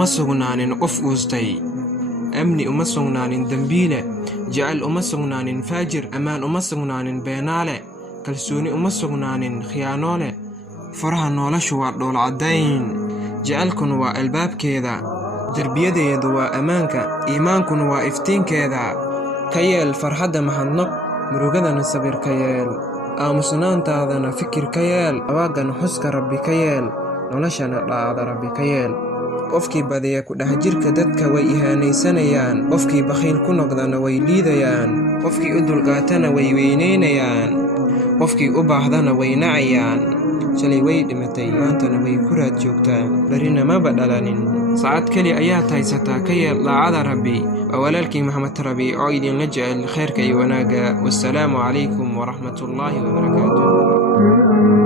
uma sugnaanin qof quustay, amni uma sugnaanin dambiile, jecel uma sugnaanin faajir, ammaan uma sugnaanin beenaale, kalsooni uma sugnaanin khiyaanoole. faraha noloshu waa dhool caddayn, jecelkuna waa albaabkeeda, derbiyadeedu waa ammaanka, iimaankuna waa iftiinkeeda. ka yeel farxadda mahadnaq, murugadana sabir ka yeel, aamusnaantaadana fikir ka yeel, awaagana xuska rabbi ka yeel, noloshana dhaacda rabbi ka yeel. qofkii badiya ku dhex jirka dadka way ihaanaysanayaan, qofkii bakhiil ku noqdana way liidayaan, qofkii u dulqaatana way weynaynayaan, qofkii u baahdana way nacayaan. shalay way dhimatay, maantana way ku raad joogtaa, berrina maba dhalanin. saacad keli ayaad haysataa, ka yeel daacada rabbi. waa walaalkii Mohamed Rabiic oo idinla jecel khayrka iyo wanaagga. wassalaamu calaykum waraxmatullaahi wabarakaatuh.